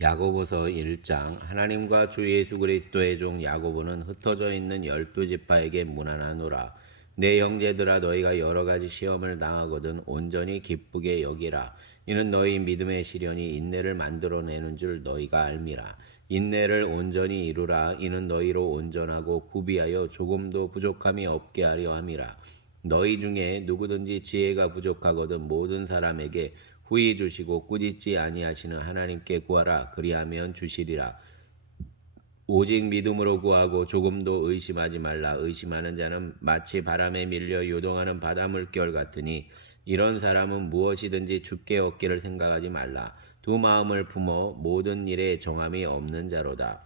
야고보서 1장. 하나님과 주 예수 그리스도의 종 야고보는 흩어져 있는 12지파에게 문안하노라. 내 형제들아, 너희가 여러 가지 시험을 당하거든 온전히 기쁘게 여기라. 이는 너희 믿음의 시련이 인내를 만들어내는 줄 너희가 알미라. 인내를 온전히 이루라. 이는 너희로 온전하고 구비하여 조금도 부족함이 없게 하려 함이라. 너희 중에 누구든지 지혜가 부족하거든 모든 사람에게 후히 주시고 꾸짖지 아니하시는 하나님께 구하라. 그리하면 주시리라. 오직 믿음으로 구하고 조금도 의심하지 말라. 의심하는 자는 마치 바람에 밀려 요동하는 바닷물결 같으니 이런 사람은 무엇이든지 주께 얻기를 생각하지 말라. 두 마음을 품어 모든 일에 정함이 없는 자로다.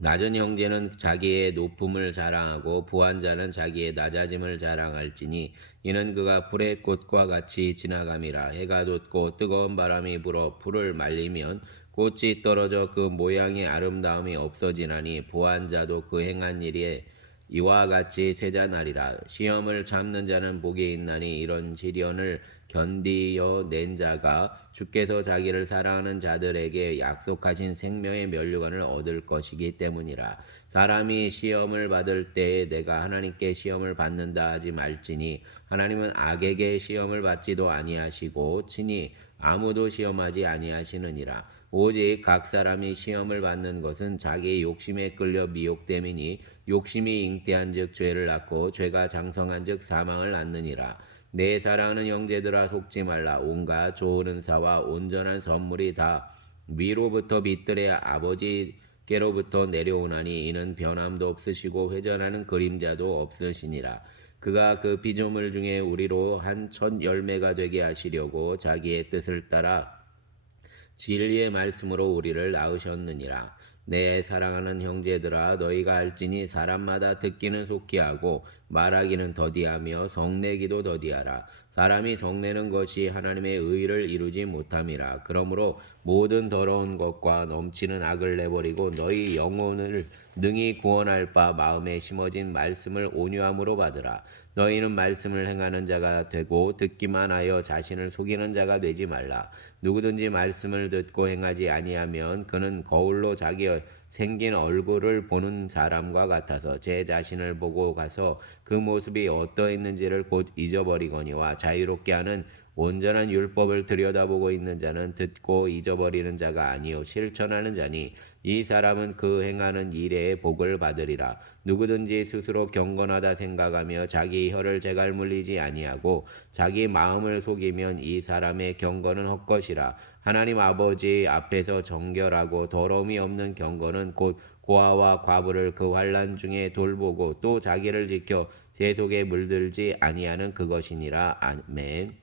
낮은 형제는 자기의 높음을 자랑하고 부한 자는 자기의 낮아짐을 자랑할지니 이는 그가 불의 꽃과 같이 지나감이라. 해가 돋고 뜨거운 바람이 불어 풀을 말리면 꽃이 떨어져 그 모양의 아름다움이 없어지나니 부한 자도 그 행한 일에 이와 같이 쇠잔하리라. 시험을 참는 자는 복이 있나니 이런 시련을 견디어 낸 자가 주께서 자기를 사랑하는 자들에게 약속하신 생명의 면류관을 얻을 것이기 때문이라. 사람이 시험을 받을 때에 내가 하나님께 시험을 받는다 하지 말지니 하나님은 악에게 시험을 받지도 아니하시고 친히 아무도 시험하지 아니하시느니라. 오직 각 사람이 시험을 받는 것은 자기의 욕심에 끌려 미혹됨이니 욕심이 잉태한즉 죄를 낳고 죄가 장성한즉 사망을 낳느니라. 내 사랑하는 형제들아, 속지 말라. 온갖 좋은 은사와 온전한 선물이 다 위로부터 빛들의 아버지께로부터 내려오나니 이는 변함도 없으시고 회전하는 그림자도 없으시니라. 그가 그 피조물 중에 우리로 한 첫 열매가 되게 하시려고 자기의 뜻을 따라 진리의 말씀으로 우리를 낳으셨느니라. 내 사랑하는 형제들아, 너희가 알지니 사람마다 듣기는 속히 하고 말하기는 더디하며 성내기도 더디하라. 사람이 성내는 것이 하나님의 의를 이루지 못함이라. 그러므로 모든 더러운 것과 넘치는 악을 내버리고 너희 영혼을 능히 구원할 바 마음에 심어진 말씀을 온유함으로 받으라. 너희는 말씀을 행하는 자가 되고 듣기만 하여 자신을 속이는 자가 되지 말라. 누구든지 말씀을 듣고 행하지 아니하면 그는 거울로 자기 생긴 얼굴을 보는 사람과 같아서 제 자신을 보고 가서 그 모습이 어떠했는지를 곧 잊어버리거니와 자유롭게 하는 온전한 율법을 들여다보고 있는 자는 듣고 잊어버리는 자가 아니요 실천하는 자니 이 사람은 그 행하는 일에 복을 받으리라. 누구든지 스스로 경건하다 생각하며 자기 혀를 제갈 물리지 아니하고 자기 마음을 속이면 이 사람의 경건은 헛것이라. 하나님 아버지 앞에서 정결하고 더러움이 없는 경건은 곧 고아와 과부를 그 환난 중에 돌보고 또 자기를 지켜 세속에 물들지 아니하는 그것이니라. 아멘.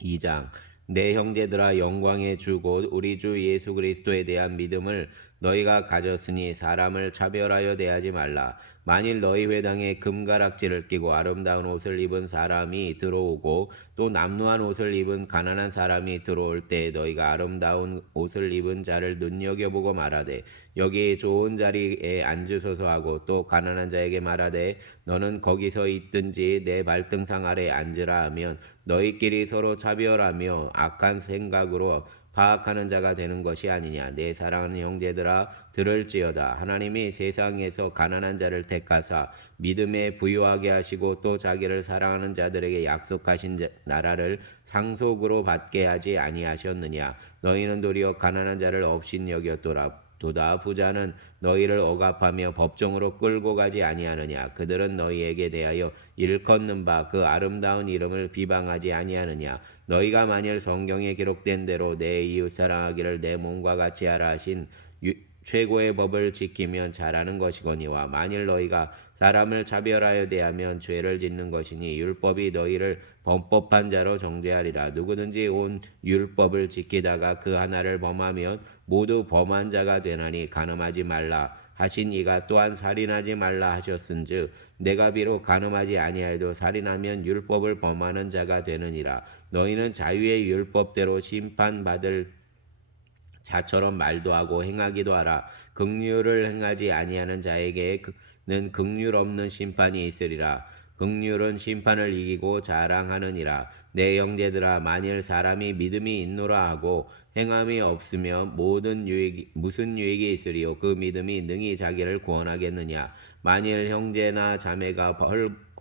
2장. 내 형제들아, 영광의 주 곧 우리 주 예수 그리스도에 대한 믿음을 너희가 가졌으니 사람을 차별하여 대하지 말라. 만일 너희 회당에 금가락지를 끼고 아름다운 옷을 입은 사람이 들어오고 또 남루한 옷을 입은 가난한 사람이 들어올 때 너희가 아름다운 옷을 입은 자를 눈여겨보고 말하되 여기 좋은 자리에 앉으소서 하고 또 가난한 자에게 말하되 너는 거기서 있든지 내 발등상 아래 앉으라 하면 너희끼리 서로 차별하며 악한 생각으로 파악하는 자가 되는 것이 아니냐. 내 사랑하는 형제들아, 들을지어다. 하나님이 세상에서 가난한 자를 택하사 믿음에 부유하게 하시고 또 자기를 사랑하는 자들에게 약속하신 나라를 상속으로 받게 하지 아니하셨느냐. 너희는 도리어 가난한 자를 업신여겼도다. 부자는 너희를 억압하며 법정으로 끌고 가지 아니하느냐. 그들은 너희에게 대하여 일컫는 바 그 아름다운 이름을 비방하지 아니하느냐. 너희가 만일 성경에 기록된 대로 내 이웃 사랑하기를 내 몸과 같이 하라 하신 최고의 법을 지키면 잘하는 것이거니와 만일 너희가 사람을 차별하여 대하면 죄를 짓는 것이니 율법이 너희를 범법한 자로 정죄하리라. 누구든지 온 율법을 지키다가 그 하나를 범하면 모두 범한 자가 되나니 간음하지 말라 하신 이가 또한 살인하지 말라 하셨은즉 내가 비록 간음하지 아니하여도 살인하면 율법을 범하는 자가 되느니라. 너희는 자유의 율법대로 심판받을 자처럼 말도 하고 행하기도 하라. 긍휼을 행하지 아니하는 자에게는 긍휼 없는 심판이 있으리라. 긍휼은 심판을 이기고 자랑하느니라. 내 형제들아, 만일 사람이 믿음이 있노라 하고 행함이 없으면 무슨 유익이 있으리요? 그 믿음이 능히 자기를 구원하겠느냐? 만일 형제나 자매가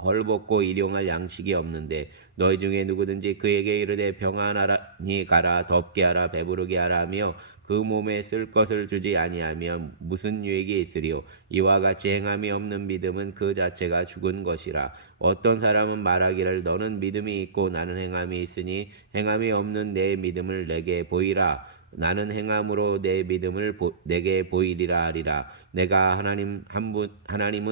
헐벗고 일용할 양식이 없는데 너희 중에 누구든지 그에게 이르되 평안하니 가라, 덥게 하라, 배부르게 하라 하며 그 몸에 쓸 것을 주지 아니하면 무슨 유익이 있으리요? 이와 같이 행함이 없는 믿음은 그 자체가 죽은 것이라. 어떤 사람은 말하기를 너는 믿음이 있고 나는 행함이 있으니 행함이 없는 내 믿음을 내게 보이라. 나는 행함으로 내 믿음을 내게 보이리라 하리라. 내가 하나님은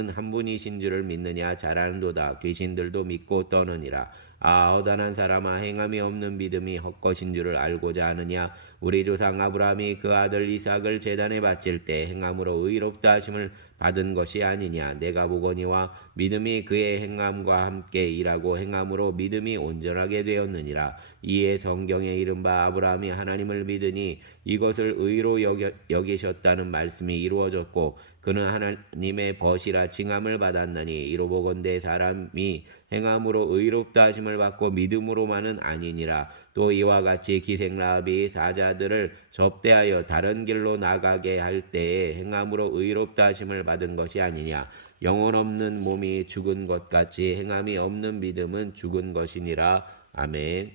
한 분이신 줄을 믿느냐? 잘 아는도다. 귀신들도 믿고 떠느니라. 아, 허다한 사람아, 행함이 없는 믿음이 헛것인 줄을 알고자 하느냐? 우리 조상 아브라함이 그 아들 이삭을 제단에 바칠 때 행함으로 의롭다 하심을 받은 것이 아니냐? 내가 보거니와 믿음이 그의 행함과 함께 일하고 행함으로 믿음이 온전하게 되었느니라. 이에 성경에 이른바 아브라함이 하나님을 믿으니 이것을 의로 여기셨다는 말씀이 이루어졌고 그는 하나님의 벗이라 칭함을 받았나니 이로 보건대 사람이 행함으로 의롭다 하심을 받고 믿음으로만은 아니니라. 또 이와 같이 기생 라합이 사자들을 접대하여 다른 길로 나가게 할 때에 행함으로 의롭다 하심을 받은 것이 아니냐. 영혼 없는 몸이 죽은 것 같이 행함이 없는 믿음은 죽은 것이니라. 아멘.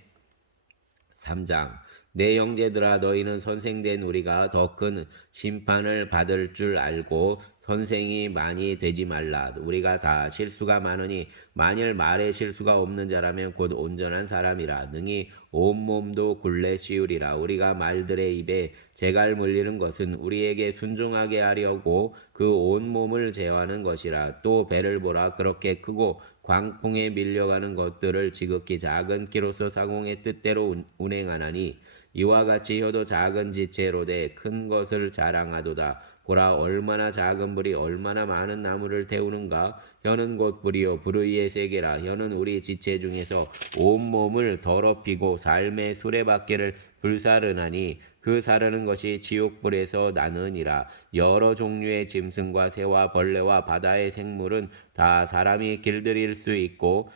3장. 내 형제들아, 너희는 선생된 우리가 더 큰 심판을 받을 줄 알고 선생이 많이 되지 말라. 우리가 다 실수가 많으니 만일 말에 실수가 없는 자라면 곧 온전한 사람이라. 능히 온몸도 굴레 씌우리라. 우리가 말들의 입에 재갈 물리는 것은 우리에게 순종하게 하려고 그 온몸을 제어하는 것이라. 또 배를 보라. 그렇게 크고 광풍에 밀려가는 것들을 지극히 작은 키로서 사공의 뜻대로 운행하나니 이와 같이 혀도 작은 지체로 돼 큰 것을 자랑하도다. 보라, 얼마나 작은 불이 얼마나 많은 나무를 태우는가. 혀는 곧 불이요 불의의 세계라. 혀는 우리 지체 중에서 온몸을 더럽히고 삶의 수레바퀴를 불사르나니 그 사르는 것이 지옥불에서 나느니라. 여러 종류의 짐승과 새와 벌레와 바다의 생물은 다 사람이 길들일 수 있고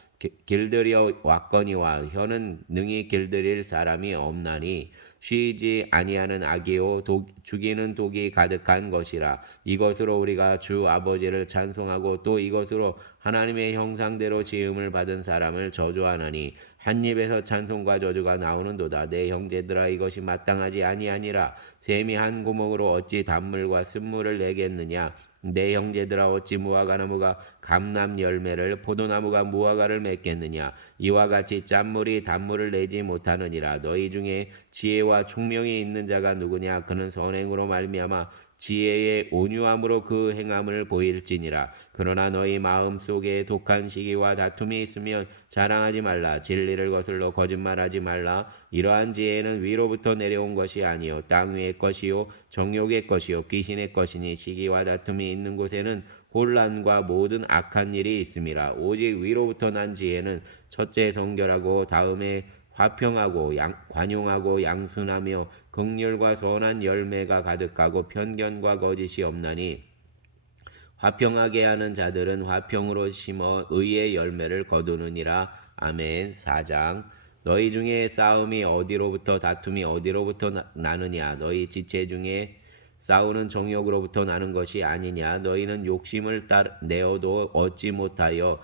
길들여 왔거니와 혀는 능히 길들일 사람이 없나니 쉬지 아니하는 악이요 죽이는 독이 가득한 것이라. 이것으로 우리가 주 아버지를 찬송하고 또 이것으로 하나님의 형상대로 지음을 받은 사람을 저주하나니 한 입에서 찬송과 저주가 나오는도다. 내 형제들아, 이것이 마땅하지 아니하니라. 샘이 한 구멍으로 어찌 단물과 쓴물을 내겠느냐? 내 형제들아, 어찌 무화과나무가 감람 열매를 포도나무가 무화과를 맺겠느냐? 이와 같이 짠물이 단물을 내지 못하느니라. 너희 중에 지혜와 총명이 있는 자가 누구냐? 그는 선행으로 말미암아 지혜의 온유함으로 그 행함을 보일지니라. 그러나 너희 마음 속에 독한 시기와 다툼이 있으면 자랑하지 말라. 진리를 거슬러 거짓말하지 말라. 이러한 지혜는 위로부터 내려온 것이 아니요 땅 위의 것이요 정욕의 것이요 귀신의 것이니 시기와 다툼이 있는 곳에는 혼란과 모든 악한 일이 있음이라. 오직 위로부터 난 지혜는 첫째 성결하고 다음에 화평하고 관용하고 양순하며 긍휼과 선한 열매가 가득하고 편견과 거짓이 없나니 화평하게 하는 자들은 화평으로 심어 의의 열매를 거두느니라. 아멘. 4장. 너희 중에 싸움이 어디로부터 다툼이 어디로부터 나느냐? 너희 지체 중에 싸우는 정욕으로부터 나는 것이 아니냐? 너희는 욕심을 내어도 얻지 못하여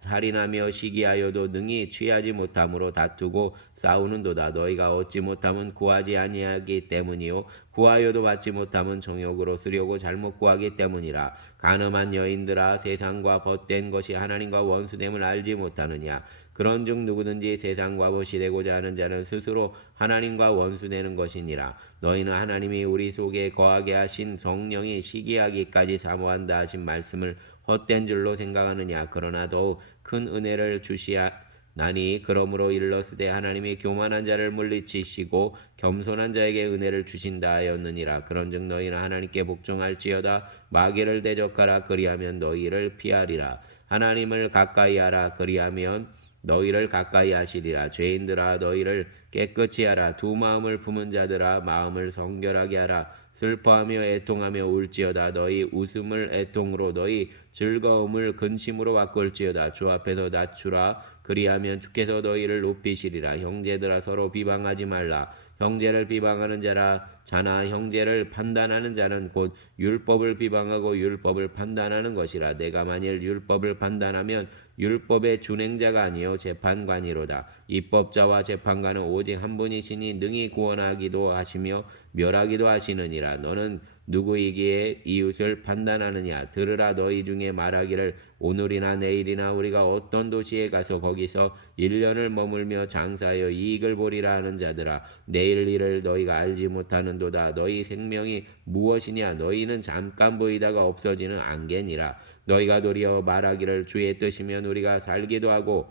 살인하며 시기하여도 능히 취하지 못함으로 다투고 싸우는도다. 너희가 얻지 못함은 구하지 아니하기 때문이요 구하여도 받지 못함은 정욕으로 쓰려고 잘못 구하기 때문이라. 간음한 여인들아, 세상과 벗된 것이 하나님과 원수됨을 알지 못하느냐? 그런즉 누구든지 세상과 벗이 되고자 하는 자는 스스로 하나님과 원수되는 것이니라. 너희는 하나님이 우리 속에 거하게 하신 성령이 시기하기까지 사모한다 하신 말씀을 헛된 줄로 생각하느냐? 그러나 더욱 큰 은혜를 주시나니 그러므로 일러스되 하나님이 교만한 자를 물리치시고 겸손한 자에게 은혜를 주신다 하였느니라. 그런즉 너희는 하나님께 복종할지어다. 마귀를 대적하라. 그리하면 너희를 피하리라. 하나님을 가까이 하라. 그리하면 너희를 가까이 하시리라. 죄인들아, 너희를 깨끗이 하라. 두 마음을 품은 자들아, 마음을 성결하게 하라. 슬퍼하며 애통하며 울지어다. 너희 웃음을 애통으로 너희 즐거움을 근심으로 바꿀지어다. 주 앞에서 낮추라. 그리하면 주께서 너희를 높이시리라. 형제들아, 서로 비방하지 말라. 형제를 비방하는 자나 형제를 판단하는 자는 곧 율법을 비방하고 율법을 판단하는 것이라. 내가 만일 율법을 판단하면 율법의 준행자가 아니요 재판관이로다. 입법자와 재판관은 오직 한 분이시니 능히 구원하기도 하시며 멸하기도 하시느니라. 너는 누구이기에 이웃을 판단하느냐? 들으라. 너희 중에 말하기를 오늘이나 내일이나 우리가 어떤 도시에 가서 거기서 1년을 머물며 장사하여 이익을 보리라 하는 자들아, 내일 일을 너희가 알지 못하는도다. 너희 생명이 무엇이냐? 너희는 잠깐 보이다가 없어지는 안개니라. 너희가 도리어 말하기를 주의 뜻이면 우리가 살기도 하고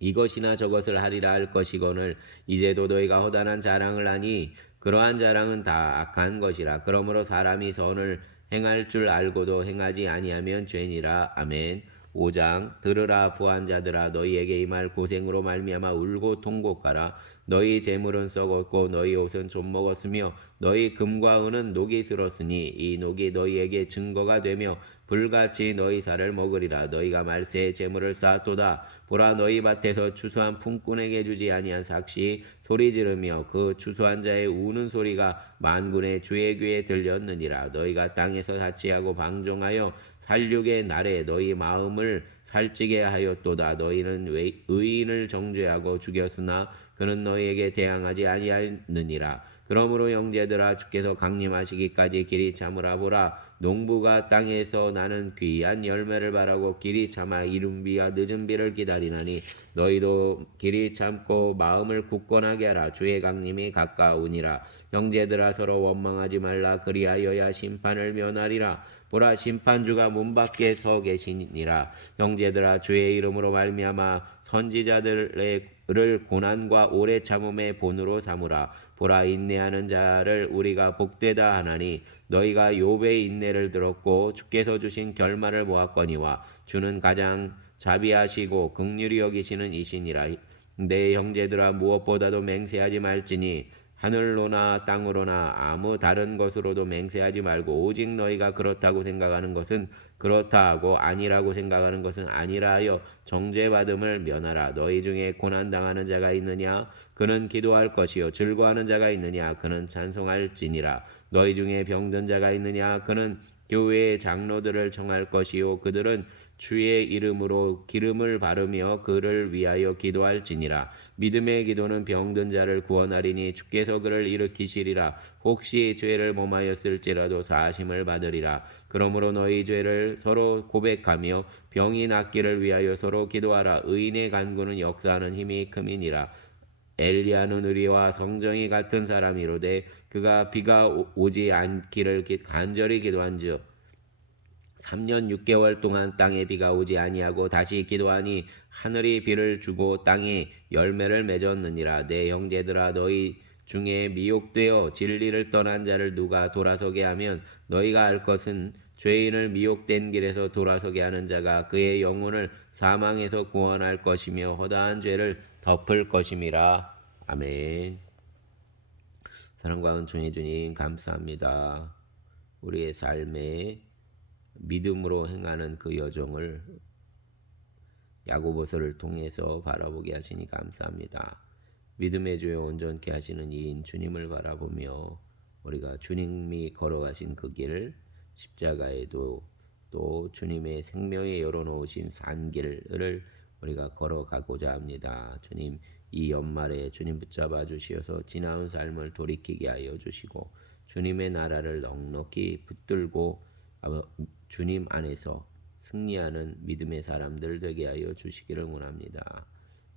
이것이나 저것을 하리라 할 것이거늘 이제도 너희가 허다한 자랑을 하니 그러한 자랑은 다 악한 것이라. 그러므로 사람이 선을 행할 줄 알고도 행하지 아니하면 죄니라. 아멘. 5장. 들으라 부한 자들아, 너희에게 이 말 고생으로 말미암아 울고 통곡하라. 너희 재물은 썩었고 너희 옷은 좀 먹었으며 너희 금과 은은 녹이 슬었으니 이 녹이 너희에게 증거가 되며 불같이 너희 살을 먹으리라. 너희가 말세에 재물을 쌓았도다. 보라, 너희 밭에서 추수한 품꾼에게 주지 아니한 삭시 소리 지르며 그 추수한 자의 우는 소리가 만군의 주의 귀에 들렸느니라. 너희가 땅에서 자치하고 방종하여 살육의 날에 너희 마음을 살찌게 하였도다. 너희는 의인을 정죄하고 죽였으나 그는 너희에게 대항하지 아니하느니라. 그러므로 형제들아, 주께서 강림하시기까지 길이 참으라. 보라, 농부가 땅에서 나는 귀한 열매를 바라고 길이 참아 이른 비와 늦은 비를 기다리나니 너희도 길이 참고 마음을 굳건하게 하라. 주의 강림이 가까우니라. 형제들아, 서로 원망하지 말라. 그리하여야 심판을 면하리라. 보라, 심판주가 문 밖에 서 계시니라. 형제들아, 주의 이름으로 말미암아 선지자들의 고난과 오래 참음의 본으로 삼으라. 보라, 인내하는 자를 우리가 복되다 하나니 너희가 욥의 인내를 들었고 주께서 주신 결말을 보았거니와 주는 가장 자비하시고 긍휼히 여기시는 이시니라. 내 형제들아, 무엇보다도 맹세하지 말지니 하늘로나 땅으로나 아무 다른 것으로도 맹세하지 말고 오직 너희가 그렇다고 생각하는 것은 그렇다 하고 아니라고 생각하는 것은 아니라 하여 정죄받음을 면하라. 너희 중에 고난당하는 자가 있느냐? 그는 기도할 것이요. 즐거워하는 자가 있느냐? 그는 찬송할지니라. 너희 중에 병든 자가 있느냐? 그는 교회의 장로들을 청할 것이요. 그들은 주의 이름으로 기름을 바르며 그를 위하여 기도할지니라. 믿음의 기도는 병든 자를 구원하리니 주께서 그를 일으키시리라. 혹시 죄를 범하였을지라도 사하심을 받으리라. 그러므로 너희 죄를 서로 고백하며 병이 낫기를 위하여 서로 기도하라. 의인의 간구는 역사하는 힘이 큼이니라. 엘리야는 의리와 성정이 같은 사람이로되 그가 비가 오지 않기를 간절히 기도한즉 3년 6개월 동안 땅에 비가 오지 아니하고 다시 기도하니 하늘이 비를 주고 땅이 열매를 맺었느니라. 내 형제들아, 너희 중에 미혹되어 진리를 떠난 자를 누가 돌아서게 하면 너희가 알 것은 죄인을 미혹된 길에서 돌아서게 하는 자가 그의 영혼을 사망에서 구원할 것이며 허다한 죄를 덮을 것임이라. 아멘. 사랑과 은총의 주님, 감사합니다. 우리의 삶에 믿음으로 행하는 그 여정을 야고보서를 통해서 바라보게 하시니 감사합니다. 믿음의 주에 온전케 하시는 이인 주님을 바라보며 우리가 주님이 걸어가신 그 길, 십자가에도 또 주님의 생명에 열어놓으신 산길을 우리가 걸어가고자 합니다. 주님, 이 연말에 주님 붙잡아 주시어서 지나온 삶을 돌이키게 하여 주시고 주님의 나라를 넉넉히 붙들고 주님 안에서 승리하는 믿음의 사람들 되게 하여 주시기를 원합니다.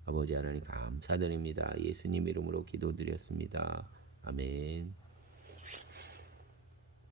아버지 하나님 감사드립니다. 예수님 이름으로 기도드렸습니다. 아멘.